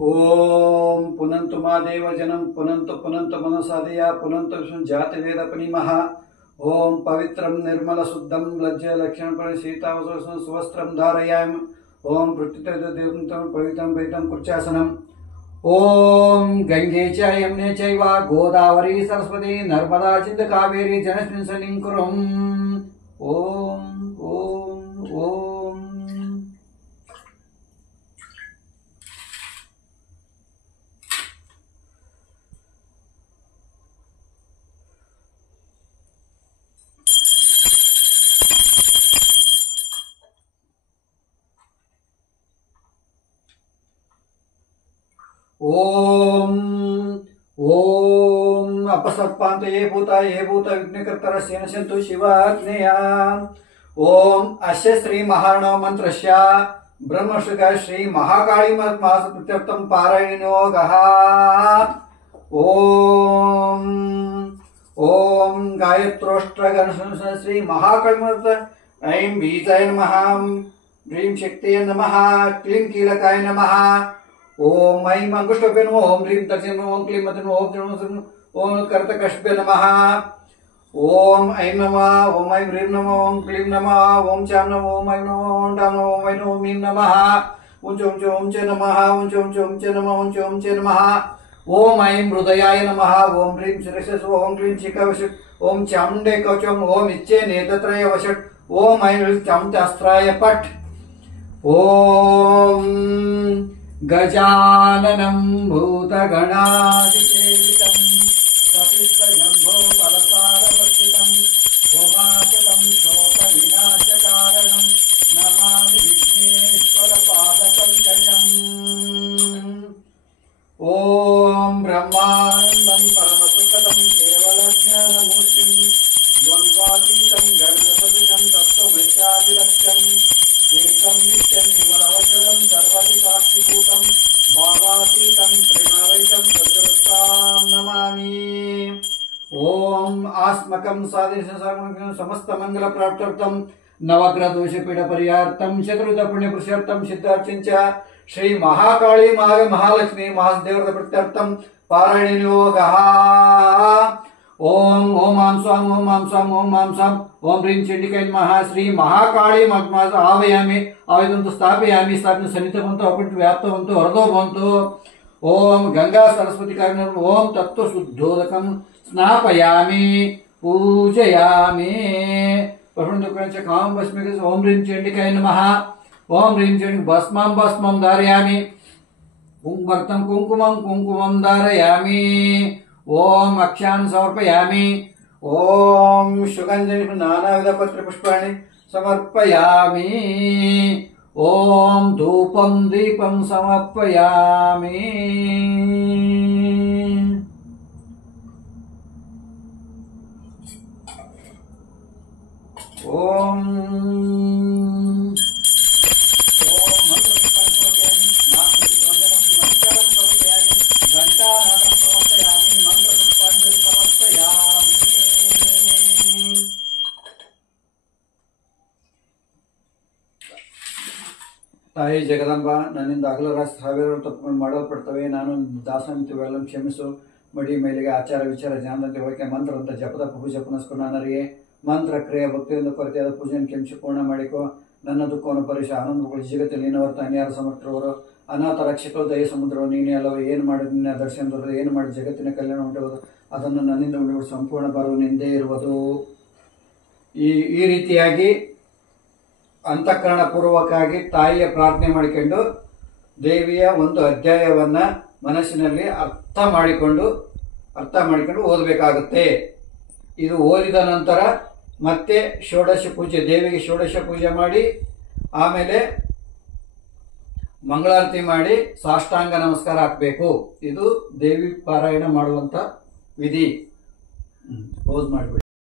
ओम पुनंतु महादेव जनम पुनंतु पुनंतु मनसादया पुनंतु विष्णु जाति वेद पनिमः ओम पवित्रम निर्मल शुद्धम लज्ज लक्षण पर सीतावसुरं सुवस्त्रम धारयामि ओम प्रत्युत्तरदेवं पवित्रं पवित्रं कुर्चासनम ओम गंगे च यमुने चैव गोदावरी सरस्वती नर्मदा चिंत कावेरी जनस्मिन् सन्निधिं कुरुम् ओम ओम ओम ओम ओम अपसत्पांत ये भूत विघ्नकर्तर सेन सन्तु शिवाग्नेया ओम अस्य श्री महारणव मंत्रस्य ब्रह्मश्रुका श्री महाकाली मास प्रत्यर्थम पारायणयोगः ओम ओम गायत्रोष्ट्र गणेश श्री महाकाली मंत्र ऐं बीजाय नमः ह्रीं शक्तये नमः क्लीं कीलकाय नमः ओम ऐं अंकुष्टभ्ये नमः ओम ह्रीं दर्शय नमः ओम क्लीं मते नमः ओम कर्तकशभ्ये नमः ओम ऐं नमः ओम ऐं ह्रीं नमः ओम क्लीं नमः ओम चां नमः ओम ऐं नमः ओम डां नमः ओम ऐं नमः ओम ह्रीं नमः ओम च नमः ओम च नमः ओम च नमः ओम ऐं हृदयाय नमः ओम ह्रीं शिरसि ओम क्लीं चिकवशट् ओम चामुण्डे कवचम् ओम इच्छे नेत्रत्रय वशट् ओम ऐं ह्रीं चामुण्डास्त्राय पट् ओम गजाननं भूतगणादिसेवितं सतीर्थजम्भो बलसारवर्तितं उमाशतं शोकविनाशकारणं नमामि विघ्नेश्वरपादपङ्कजम् ॐ ब्रह्मानन्दं परमसुखदं केवलज्ञानमूर्तिं द्वन्द्वातीतं गगनसदृशं तत्त्वमस्यादिलक्ष्यम् एकं नित्यं विमलवचनं सर्वाधिकाक्षिभूतं भावातीतं प्रेमावैतं सद्गुरुं नमामि ओम आस्मकं साधनं समस्तमङ्गलप्राप्त्यर्थं नवग्रहदोषपीडपरिहार्थं शत्रुदपुण्यपुरुषार्थं सिद्धार्थं च श्री महाकाली महालक्ष्मी महादेवता प्रत्यर्थं पारायणयोगः ओम ओम आं स्वाम ओम आं स्वाम ओम आं स्वाम ओम ह्रीं चंडिकाय नमः श्री महाकाली मग्मास आवायामि आवेदन्तु स्थापयामि स्थापन सन्निधवन्तु अपण्ट व्याप्तवन्तु हृदोभवन्तु ओम गंगा सरस्वती कारणं ओम तत्व शुद्धोदकं स्नापयामि पूजयामि प्रभुन्दुकञ्च काम भस्मिक ओम ह्रीं चंडिकाय नमः ओम ह्रीं चंडिक भस्मं धारयामि कुंभर्तं कुंकुमं धारयामि ओम अक्षान् समर्पयामि ओम सुगन्धि नानाविध पत्र पुष्पाणि समर्पयामि ओम धूपं दीपं समर्पयामि ओम ತಾಯಿ ಜಗದಂಬ, ನನ್ನಿಂದ ಅಗಲ ಸಾವಿರಾರು ತಪ್ಪುಗಳು ಮಾಡಲ್ಪಡ್ತವೆ. ನಾನು ದಾಸಮಿತವೆಲ್ಲ ಕ್ಷಮಿಸು. ಮಡಿ ಮೇಲಿಗೆ ಆಚಾರ ವಿಚಾರ ಜ್ಞಾನದಂತೆ ಒಳಕೆ ಮಂತ್ರಂತ ಜಪದ ಪೂಜೆ ಪುನಸ್ಕುನಾನರಿಗೆ ಮಂತ್ರ ಕ್ರಿಯೆ ಭಕ್ತಿಯಿಂದ ಕೊರತೆಯಾದ ಪೂಜೆಯನ್ನು ಕೆಂಚು ಪೂರ್ಣ ಮಾಡಿಕೊ. ನನ್ನ ದುಃಖವನ್ನು ಪರಿಶ ಆನಂದಗಳು ಜಗತ್ತಲ್ಲಿ ನಿನ್ನ ಹೊರತು ಅನ್ಯಾರ ಸಮರ್ಥರವರು. ಅನಾಥ ರಕ್ಷಕರು ದಯ ಸಮುದ್ರವು ನೀನೇ ಅಲ್ಲವೇ. ಏನು ಮಾಡಿ ನಿನ್ನ ದರ್ಶನ ದೊರೆದು ಏನು ಮಾಡಿ ಜಗತ್ತಿನ ಕಲ್ಯಾಣ ಉಂಟುವುದು ಅದನ್ನು ನನ್ನಿಂದ ಉಂಟು ಸಂಪೂರ್ಣ ಬರುವ ನಿಂದೇ ಇರುವುದು. ಈ ರೀತಿಯಾಗಿ ಅಂತಃಕರಣ ಪೂರ್ವಕವಾಗಿ ತಾಯಿಯ ಪ್ರಾರ್ಥನೆ ಮಾಡಿಕೊಂಡು ದೇವಿಯ ಒಂದು ಅಧ್ಯಾಯವನ್ನ ಮನಸ್ಸಿನಲ್ಲಿ ಅರ್ಥ ಮಾಡಿಕೊಂಡು ಓದಬೇಕಾಗುತ್ತೆ. ಇದು ಓದಿದ ನಂತರ ಮತ್ತೆ ಷೋಡಶ ಪೂಜೆ, ದೇವಿಗೆ ಷೋಡಶ ಪೂಜೆ ಮಾಡಿ ಆಮೇಲೆ ಮಂಗಳಾರತಿ ಮಾಡಿ ಸಾಷ್ಟಾಂಗ ನಮಸ್ಕಾರ ಹಾಕಬೇಕು. ಇದು ದೇವಿ ಪಾರಾಯಣ ಮಾಡುವಂತ ವಿಧಿ. ಕ್ಲೋಸ್ ಮಾಡಿಬಿಡಿ.